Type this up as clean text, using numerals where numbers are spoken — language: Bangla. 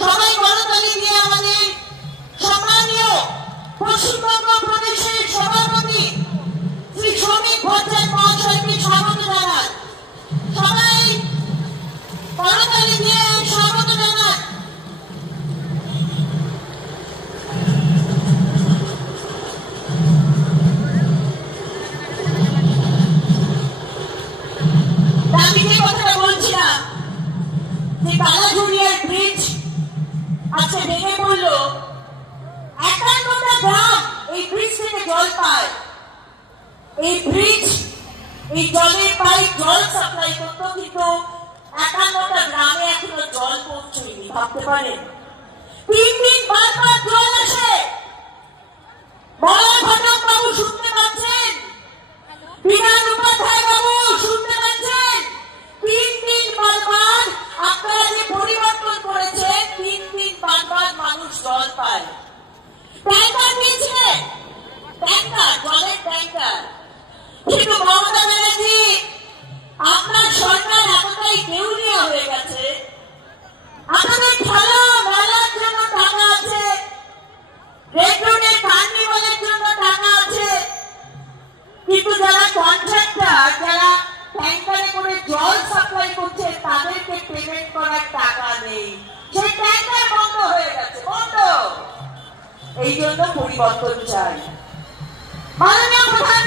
সবাই করতালি দিয়ে আমাদের সম্মানীয় পশ্চিমবঙ্গ প্রদেশের সভাপতি শ্রী শ্রমিক ভট্টাচার্য মহাশয়কে স্বাগত জানান। সবাই করতালি দিয়ে স্বাগত জানান। আমি যে কথাটা বলছিলাম যে কালাঝুরিয়ার ব্রিজ আজকে ভেঙে পড়লো, 51টা গ্রাম এই ব্রিজ থেকে জল পায়। এই ব্রিজ এই জলের পাইপ জল সাপ্লাই করত, কিন্তু 51টা গ্রামে এখনো জল পৌঁছয়নি। ভাবতে পারেন 3 দিন বারবার জল আসে। বলার ঘটক বাবু শুনতে পাচ্ছেন? বিধান উপাধ্যায় বাবু শুনতে পাচ্ছেন? 3 দিন বারবার আপনারা যে পরিবর্তন করেছেন, 3 দিন বারবার মানুষ জল পায়। ট্যাঙ্কার দিয়েছিলেন, ট্যাঙ্কার, জলের ট্যাঙ্কার। কিন্তু মমতা ব্যানার্জি আপনার সরকার এতটাই দেউলিয়া হয়ে গেছে, আপনাদের খেলা মেলার জন্য টাকা আছে, রেড রোডের কার্নিভালের জন্য টাকা আছে, কিন্তু যারা কন্ট্রাক্টর, যারা ট্যাঙ্কারে করে জল সাপ্লাই করছে, তাদেরকে পেমেন্ট করার টাকা নেই। সেই ট্যাঙ্কার বন্ধ হয়ে গেছে, বন্ধ। এই জন্য পরিবর্তন চাই। মাননীয় প্রধানমন্ত্রী